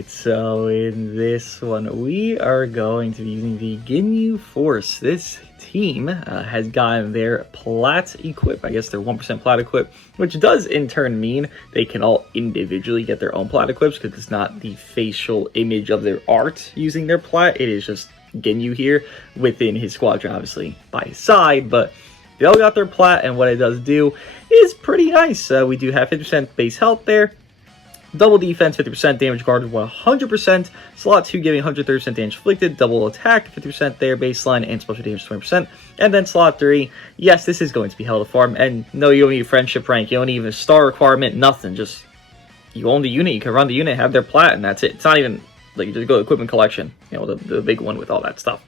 Alright, so in this one, we are going to be using the Ginyu Force. This team has gotten their plat equip, I guess their 1% plat equip, which does in turn mean they can all individually get their own plat equips because it's not the facial image of their art using their plat. It is just Ginyu here within his squadron, obviously by his side, but they all got their plat, and what it does do is pretty nice. We do have 50% base health there. Double defense, 50% damage guard, 100%. Slot 2 giving 130% damage inflicted. Double attack, 50% there, baseline, and special damage 20%. And then slot 3, yes, this is going to be hell to farm. And no, you don't need a friendship rank. You don't need a star requirement, nothing. Just, you own the unit, you can run the unit, have their plat, and that's it. It's not even, like, you just go to equipment collection. You know, the big one with all that stuff.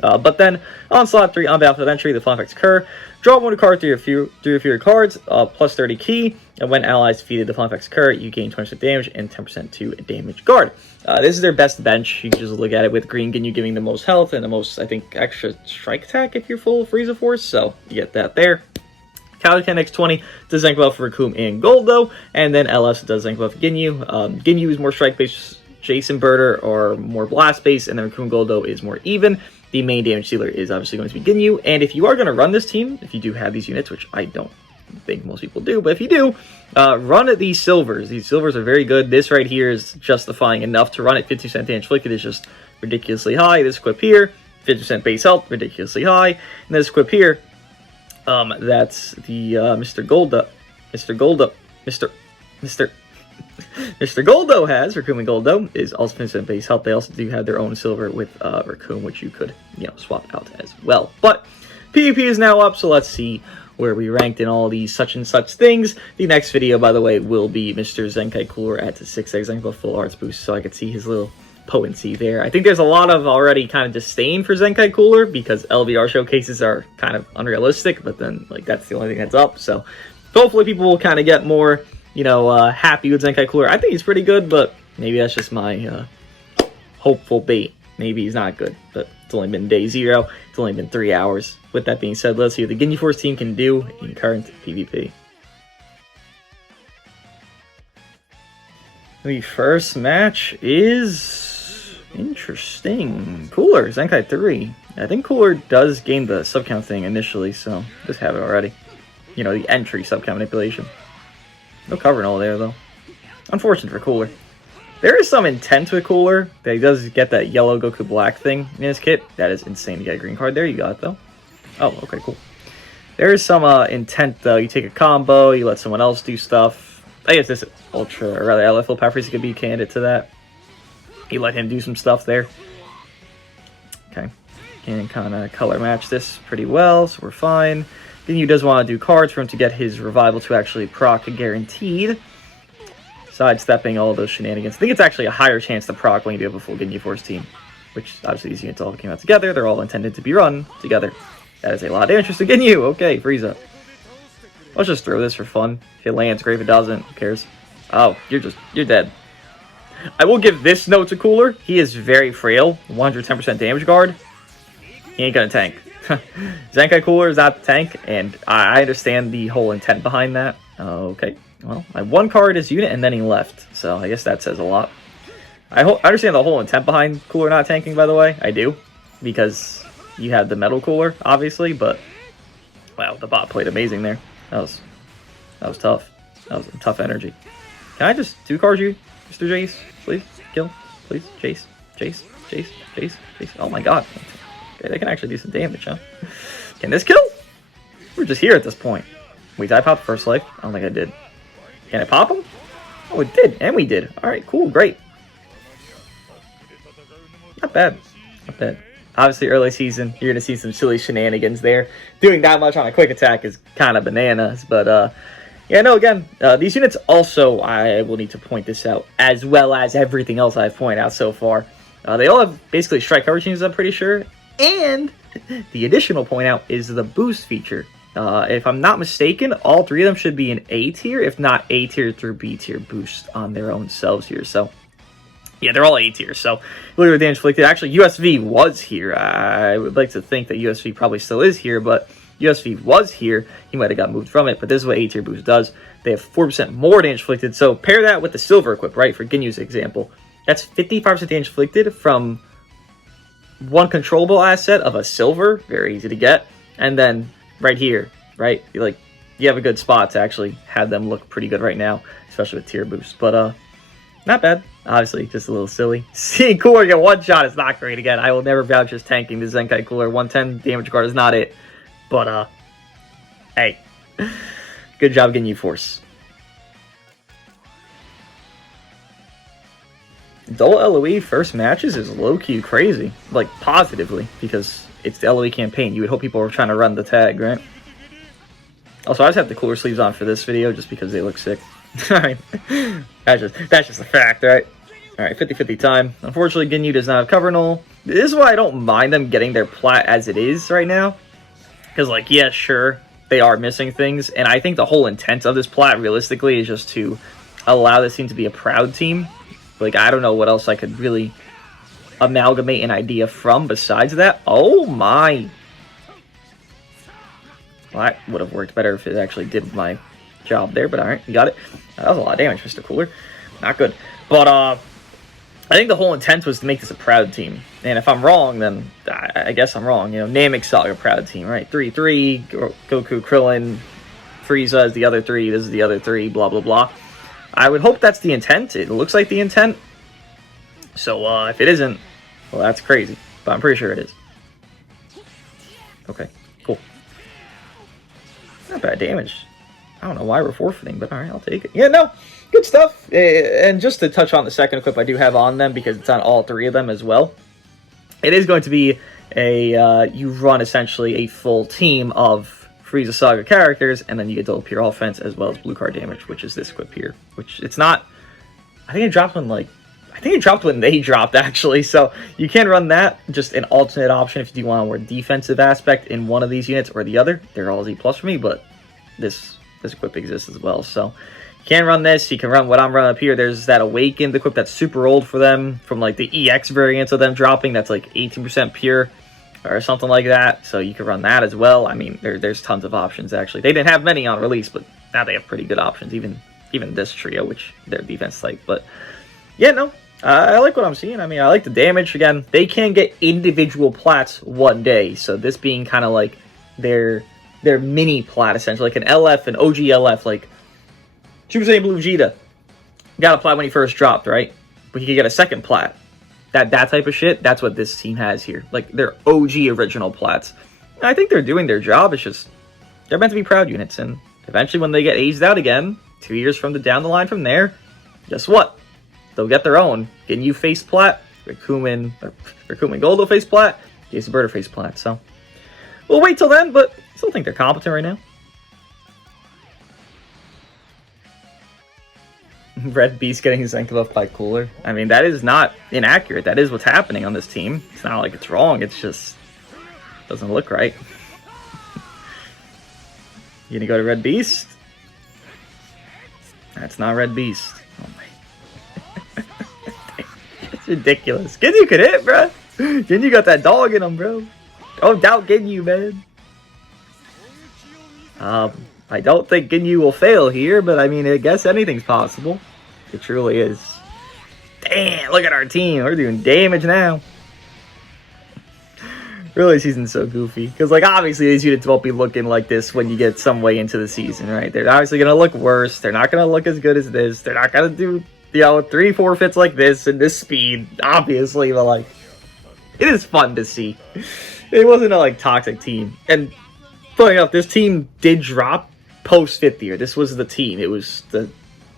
But then, on slot 3, on battlefield entry, the fun effects occur. Draw one card through your cards, plus 30 key, and when allies defeated, the fun effects occur, you gain 20% damage and 10% to damage guard. This is their best bench. You can just look at it with green Ginyu giving the most health and the most, I think, extra strike attack if you're full Frieza Force, so you get that there. Calican X20 does Zenkai buff for Recoome and Goldo, and then LS does Zenkai buff for Ginyu. Ginyu is more strike-based, Jason Birder or more blast-based, and then Recoome Goldo is more even. The main damage dealer is obviously going to be Ginyu, and if you are going to run this team, if you do have these units, which I don't think most people do, but if you do, run these silvers. These silvers are very good. This right here is justifying enough to run it. 50% damage inflicted is just ridiculously high. This equip here, 50% base health, ridiculously high. And this equip here, that's the Mr. Goldo has, Recoome and Goldo, is also 50% base health. They also do have their own silver with Recoome, which you could, you know, swap out as well. But PvP is now up, so let's see where we ranked in all these such and such things. The next video, by the way, will be Mr. Zenkai Cooler at the 6x Zenkai full arts boost, so I could see his little potency there. I think there's a lot of already kind of disdain for Zenkai Cooler because LVR showcases are kind of unrealistic, but then, like, that's the only thing that's up, so hopefully people will kind of get more, you know, happy with Zenkai Cooler. I think he's pretty good, but maybe that's just my hopeful bait. Maybe he's not good, but it's only been day 0. It's only been 3 hours. With that being said, let's see what the Ginyu Force team can do in current PvP. The first match is interesting. Cooler, Zenkai 3. I think Cooler does gain the subcount thing initially, so just have it already. You know, the entry subcount manipulation. No covering all there, though. Unfortunate for Cooler. There is some intent with Cooler that he does get that yellow Goku Black thing in his kit. That is insane to get a green card there. You got it, though. Oh, okay, cool. There is some intent, though. You take a combo, you let someone else do stuff. I guess this Ultra, or rather LFL Power Freeze could be a candidate to that. You let him do some stuff there. Okay. Can kind of color match this pretty well, so we're fine. Ginyu does want to do cards for him to get his revival to actually proc guaranteed. Sidestepping all those shenanigans. I think it's actually a higher chance to proc when you do have a full Ginyu Force team. Which, obviously, these units all came out together. They're all intended to be run together. That is a lot of interest to Ginyu. Okay, Frieza. Let's just throw this for fun. If it lands, great. If it doesn't, who cares? Oh, you're dead. I will give this note to Cooler. He is very frail. 110% damage guard. He ain't gonna tank. Zenkai Cooler is not the tank, and I understand the whole intent behind that. Okay, well, I one card his unit, and then he left, so I guess that says a lot. I understand the whole intent behind Cooler not tanking, by the way. I do, because you had the Metal Cooler, obviously, but, wow, the bot played amazing there. That was tough. That was tough energy. Can I just 2-card you, Mr. Jace? Please? Kill? Please? Jace? Oh my god. Okay, they can actually do some damage, huh? Can this kill? We're just here at this point. Wait, did I pop the first life? I don't think I did. Can I pop him? Oh, it did. And we did. Alright, cool. Great. Not bad. Not bad. Obviously, early season, you're going to see some silly shenanigans there. Doing that much on a quick attack is kind of bananas. But, yeah, no, again, these units also, I will need to point this out, as well as everything else I've pointed out so far. They all have basically strike coverage teams, I'm pretty sure. And the additional point out is the boost feature. If I'm not mistaken, all 3 of them should be an A tier, if not A tier through B tier boost on their own selves here. So, yeah, they're all A tier. So, look at the damage inflicted. Actually, USV was here. I would like to think that USV probably still is here, but USV was here. He might have got moved from it, but this is what A tier boost does. They have 4% more damage inflicted. So, pair that with the silver equip, right, for Ginyu's example. That's 55% damage inflicted from one controllable asset of a silver, very easy to get, and then right here, right? Like, you have a good spot to actually have them look pretty good right now, especially with tier boost. But not bad. Obviously, just a little silly. Seeing Cooler get one shot is not great again. I will never vouch as tanking the Zenkai Cooler. 110 damage card is not it. But hey, good job Ginyu Force. Double LOE first matches is low-key crazy. Like, positively, because it's the LOE campaign. You would hope people are trying to run the tag, right? Also, I just have the cooler sleeves on for this video just because they look sick. Alright, that's just a fact, right? Alright, 50-50 time. Unfortunately, Ginyu does not have cover null. This is why I don't mind them getting their plat as it is right now. Because, like, yeah, sure, they are missing things. And I think the whole intent of this plat, realistically, is just to allow this team to be a proud team. Like, I don't know what else I could really amalgamate an idea from besides that. Oh my! Well, that would have worked better if it actually did my job there, but alright, you got it. That was a lot of damage, Mr. Cooler. Not good. But, I think the whole intent was to make this a proud team. And if I'm wrong, then I guess I'm wrong. You know, Namek Saga proud team, right? 3-3, Goku, Krillin, Frieza is the other 3, this is the other 3, blah, blah, blah. I would hope that's the intent. It looks like the intent. So, if it isn't, well, that's crazy. But I'm pretty sure it is. Okay, cool. Not bad damage. I don't know why we're forfeiting, but alright, I'll take it. Yeah, no, good stuff. And just to touch on the second equip I do have on them, because it's on all 3 of them as well. It is going to be a, you run essentially a full team of Frieza Saga characters, and then you get double pure offense as well as blue card damage, which is this equip here. Which, it's not, I think it dropped when, like, I think it dropped when they dropped, actually. So, you can run that, just an alternate option if you do want a more defensive aspect in one of these units or the other. They're all Z+ for me, but this equip exists as well. So, you can run this, you can run what I'm running up here. There's that Awakened equip that's super old for them, from, like, the EX variants of them dropping, that's, like, 18% pure. Or something like that, so you can run that as well. I mean, there's tons of options, actually. They didn't have many on release, but now they have pretty good options, even this trio, which their defense type. But, yeah, no, I like what I'm seeing. I mean, I like the damage. Again, they can get individual plats one day, so this being kind of like their mini plat, essentially, like an LF, an OG LF, like Super Saiyan Blue Vegeta. Got a plat when he first dropped, right? But he could get a second plat. That type of shit, that's what this team has here. Like, they're OG original plats. And I think they're doing their job. It's just, they're meant to be proud units. And eventually when they get aged out again, 2 years down the line from there, guess what? They'll get their own Ginyu face plat, Rikumen Goldo face plat, Jason Birder face plat. So, we'll wait till then, but I still think they're competent right now. Red Beast getting Zenka buff by Cooler. I mean, that is not inaccurate. That is what's happening on this team. It's not like it's wrong. It's just doesn't look right. You gonna go to Red Beast? That's not Red Beast. Oh my. It's ridiculous. Ginyu could hit, bro. Ginyu got that dog in him, bro. Don't doubt Ginyu, man. I don't think Ginyu will fail here, but I mean, I guess anything's possible. It truly is. Damn, look at our team. We're doing damage now. Really, season's so goofy. Because, like, obviously these units won't be looking like this when you get some way into the season, right? They're obviously going to look worse. They're not going to look as good as this. They're not going to do, you know, 3 forfeits like this and this speed, obviously. But, like, it is fun to see. It wasn't a, like, toxic team. And, funny enough, this team did drop post 5th year. This was the team. It was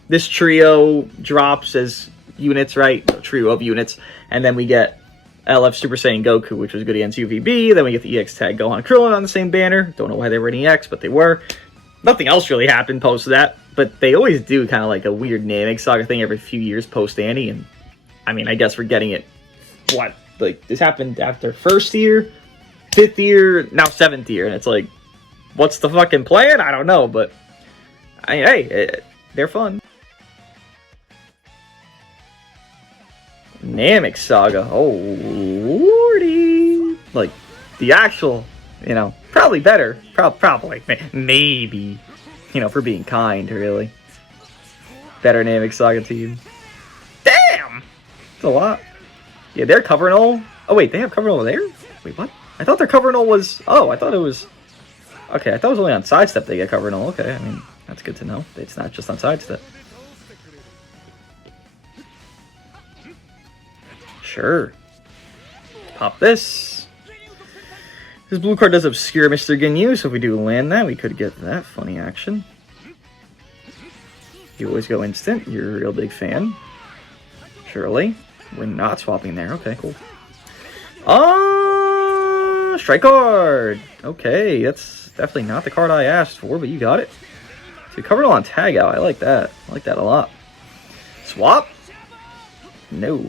this trio drops as units, right? A trio of units. And then we get LF Super Saiyan Goku, which was good against UVB. Then we get the EX tag Gohan Krillin on the same banner. Don't know why they were in EX, but they were. Nothing else really happened post that. But they always do kind of like a weird Namek Saga thing every few years post Annie. And I mean, I guess we're getting it. What? Like, this happened after 1st year, 5th year, now 7th year. And it's like, what's the fucking plan? I don't know, but I mean, hey, they're fun. Namek Saga. Oh, lordy. Like, the actual, you know, probably better. Probably. Maybe. You know, for being kind, really. Better Namek Saga team. Damn! It's a lot. Yeah, they're covering all. Oh wait, they have covering all there? Wait, what? I thought their covering all was. Oh, I thought it was. Okay, I thought it was only on sidestep they get covering all. Okay, I mean, that's good to know. It's not just on sidestep. Sure. Pop this. This blue card does obscure Mr. Ginyu, so if we do land that, we could get that funny action. You always go instant. You're a real big fan. Surely. We're not swapping there. Okay, cool. Strike card! Okay, that's definitely not the card I asked for, but you got it. So you covered all on tag out. I like that. I like that a lot. Swap? No.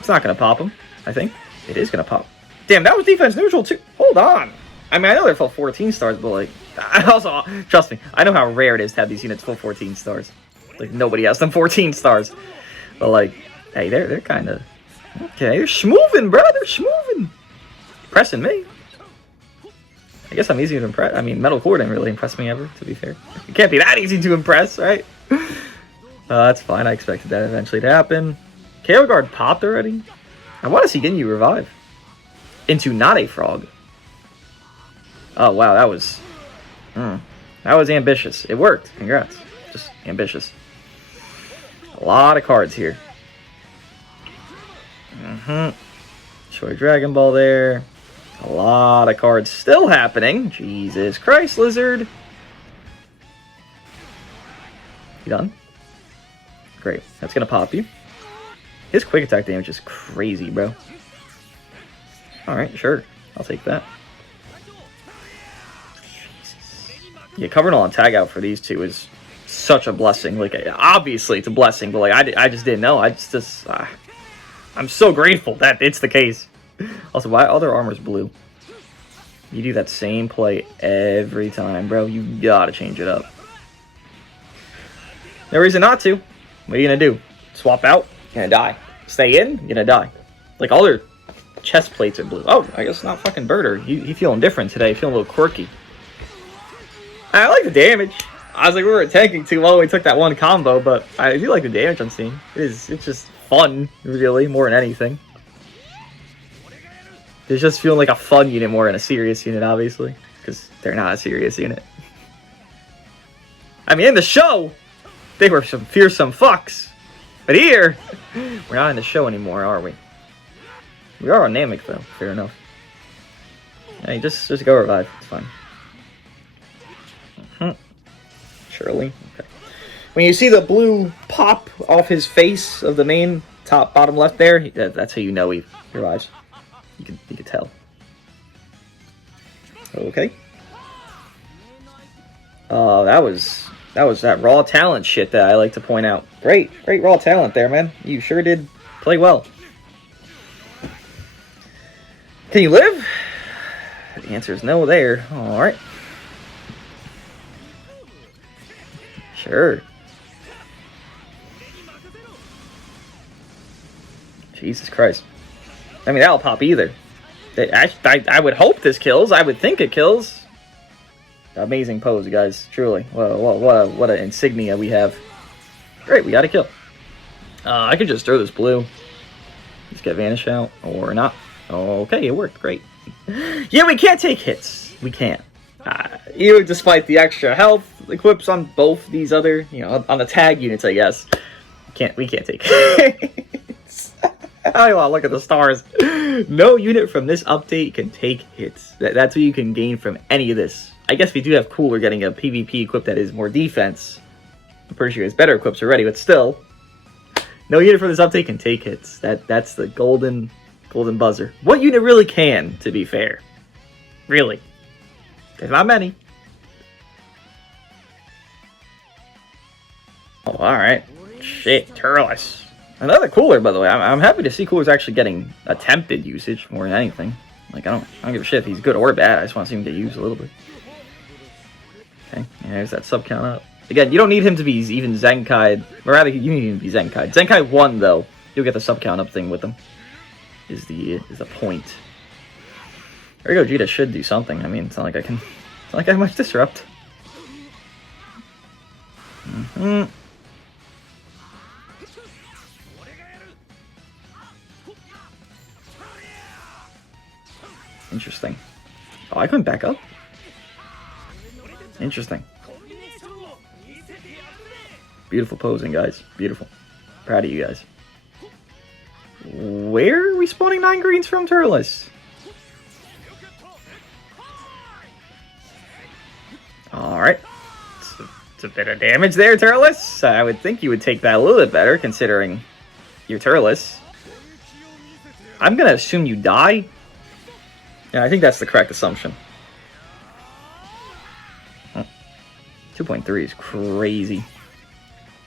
It's not going to pop him, I think. It is going to pop. Damn, that was defense neutral too. Hold on. I mean, I know they're full 14 stars, but like, I also, trust me, I know how rare it is to have these units full 14 stars. Like, nobody has them 14 stars. But like, hey, they're kind of, okay, they're schmoovin', bro. They're schmoovin'. Impressing me. I guess I'm easy to impress. I mean, Metal Core didn't really impress me ever, to be fair. It can't be that easy to impress, right? That's fine. I expected that eventually to happen. KO Guard popped already. I want to see Ginyu revive into not a frog. Oh wow, that was ambitious. It worked. Congrats. Just ambitious. A lot of cards here. Show Dragon Ball there. A lot of cards still happening. Jesus Christ, Lizard. You done? Great. That's gonna pop you. His quick attack damage is crazy, bro. Alright, sure. I'll take that. Jesus. Yeah, covering all on tag out for these two is such a blessing. Like, obviously it's a blessing, but like, I just didn't know. I'm so grateful that it's the case. Also, why all their armor's blue? You do that same play every time, bro. You gotta change it up. No reason not to. What are you gonna do? Swap out? You're gonna die. Stay in? You're gonna die. Like, all their chest plates are blue. Oh, I guess not fucking Birder. You feeling different today. Feeling a little quirky. I like the damage. I was like, we were tanking too well. We took that one combo, but I do like the damage I'm seeing. It's just fun, really, more than anything. It's just feeling like a fun unit more than a serious unit, obviously. Because they're not a serious unit. I mean, in the show, they were some fearsome fucks. But here, we're not in the show anymore, are we? We are on Namek, though. Fair enough. Hey, just go revive. It's fine. Surely. Okay. When you see the blue pop off his face of the main top, bottom left there, that's how you know he revives. You can tell. Okay. That was that raw talent shit that I like to point out. Great raw talent there, man. You sure did play well. Can you live? The answer is no there. All right. Sure. Jesus Christ. I mean, that'll pop either. I would hope this kills. I would think it kills. Amazing pose, guys. Truly. What an insignia we have. Great, we got a kill. I could just throw this blue. Just get Vanish out. Or not. Okay, it worked. Great. Yeah, we can't take hits. We can't. Even despite the extra health equips on both these other, on the tag units, I guess. We can't take hits. I want to look at the stars. No unit from this update can take hits. That's what you can gain from any of this. I guess we do have Cooler getting a PvP equip that is more defense. I'm pretty sure he has better equips already, but still. No unit from this update can take hits. That's the golden buzzer. What unit really can, to be fair? Really. There's not many. Oh, alright. Shit, Turles. Another Cooler, by the way. I'm happy to see Cooler's actually getting attempted usage more than anything. Like, I don't give a shit if he's good or bad. I just want to see him get used a little bit. Okay, yeah, there's that sub count up. Again, you don't need him to be even Zenkai. Or rather, you need him to be Zenkai. Zenkai 1, though, you'll get the sub count up thing with him. Is the point. There you go, Gogeta should do something. I mean, it's not like I have much disrupt. Interesting. Oh, I couldn't back up? Interesting. Beautiful posing, guys. Beautiful. Proud of you guys. Where are we spawning 9 greens from, Turles? Alright. It's a bit of damage there, Turles. I would think you would take that a little bit better, considering your Turles. I'm gonna assume you die. Yeah, I think that's the correct assumption. 2.3 is crazy.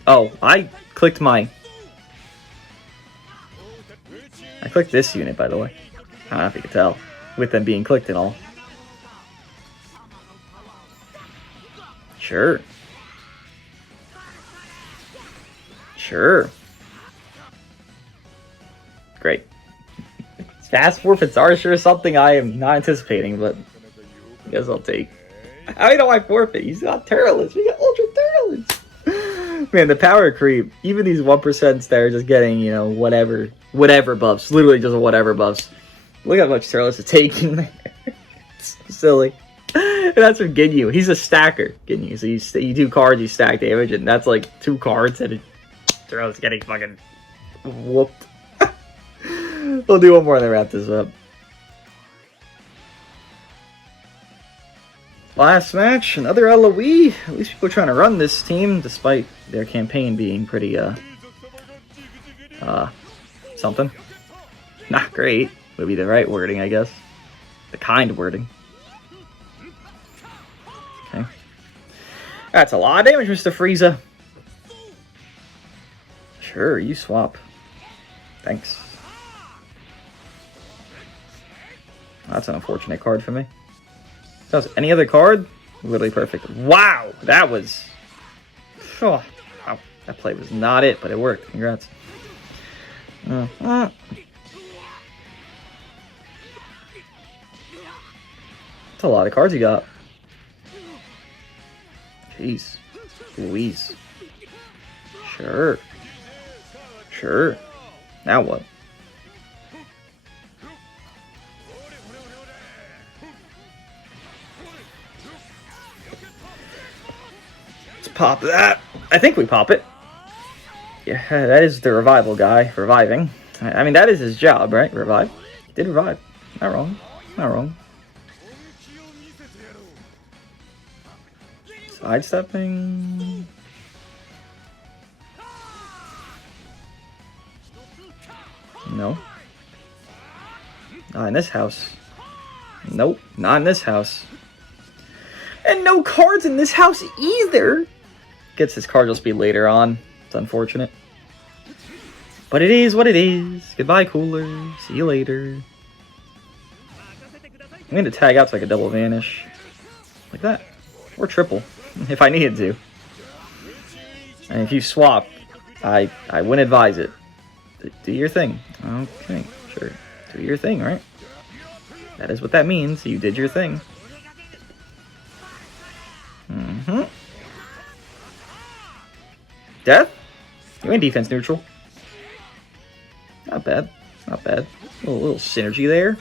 Oh, I clicked this unit, by the way. I don't know if you could tell, with them being clicked and all. Sure. Sure. Great. Fast forfeits are sure something I am not anticipating, but I guess I'll take. I don't want forfeit. He's got Turles. We got Ultra Turles. Man, the power creep. Even these 1% that are just getting, you know, whatever buffs. Literally just whatever buffs. Look how much Turles is taking there. It's so silly. And that's from Ginyu. He's a stacker, Ginyu. So you do cards, you stack damage, and that's like 2 cards, and Turles getting fucking whooped. We'll do one more and then wrap this up. Last match, another LOE. At least people are trying to run this team, despite their campaign being pretty, something. Not great, would be the right wording, I guess. The kind wording. Okay. That's a lot of damage, Mr. Frieza. Sure, you swap. Thanks. That's an unfortunate card for me. If that was any other card, literally perfect. Wow, that was... Oh, wow, that play was not it, but it worked. Congrats. That's a lot of cards you got. Jeez. Louise. Sure. Sure. Now what? Let's pop that. I think we pop it. Yeah, that is the revival guy. Reviving. I mean, that is his job, right? Revive. He did revive. Not wrong. Not wrong. Sidestepping. No. Not in this house. Nope, not in this house. And no cards in this house either. Gets his cardinal speed later on. It's unfortunate. But it is what it is. Goodbye, Cooler. See you later. I'm going to tag out so I can double vanish. Like that. Or triple. If I needed to. And if you swap, I wouldn't advise it. Do your thing. Okay, sure. Do your thing, right? That is what that means. You did your thing. Mm-hmm. Death? You ain't defense neutral. Not bad. Not bad. A little synergy there.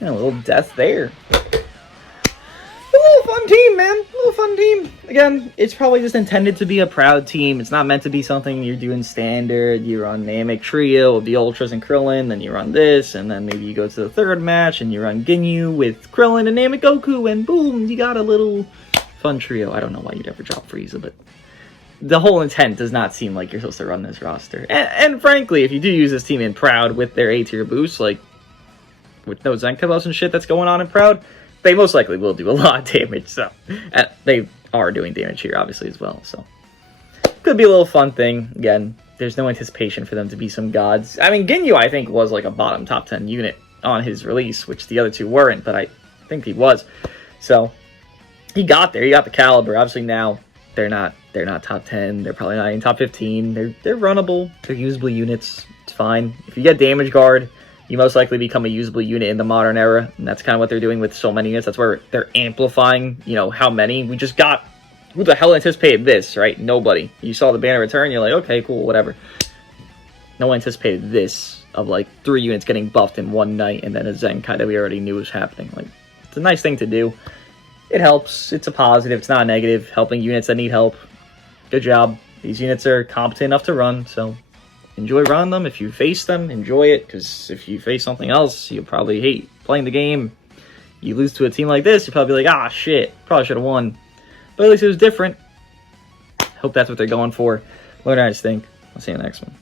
And a little death there. A little fun team, man. A little fun team. Again, it's probably just intended to be a proud team. It's not meant to be something you're doing standard. You run Namek Trio with the Ultras and Krillin, then you run this, and then maybe you go to the third match and you run Ginyu with Krillin and Namek Goku, and boom, you got a little fun trio. I don't know why you'd ever drop Frieza, but the whole intent does not seem like you're supposed to run this roster. And frankly, if you do use this team in Proud with their A-tier boost, like with no Zenkabos and shit that's going on in Proud, they most likely will do a lot of damage. So they are doing damage here, obviously, as well. So could be a little fun thing. Again, there's no anticipation for them to be some gods. I mean, Ginyu, I think, was like a bottom top 10 unit on his release, which the other two weren't, but I think he was. So he got there. He got the caliber. Obviously, now they're not top 10. They're probably not even top 15. They're runnable. They're usable units. It's fine. If you get damage guard, you most likely become a usable unit in the modern era, and that's kind of what they're doing with so many units. That's where they're amplifying, you know, how many. We just got, who the hell anticipated this, right? Nobody. You saw the banner return, you're like, okay, cool, whatever. No one anticipated this, of like 3 units getting buffed in one night, and then a Zenkai that we already knew was happening. Like, it's a nice thing to do. It helps. It's a positive. It's not a negative. Helping units that need help. Good job. These units are competent enough to run, so enjoy running them. If you face them, enjoy it, because if you face something else, you'll probably hate playing the game. You lose to a team like this, you'll probably be like, ah, shit, probably should have won. But at least it was different. Hope that's what they're going for. What do you guys think? I'll see you in the next one.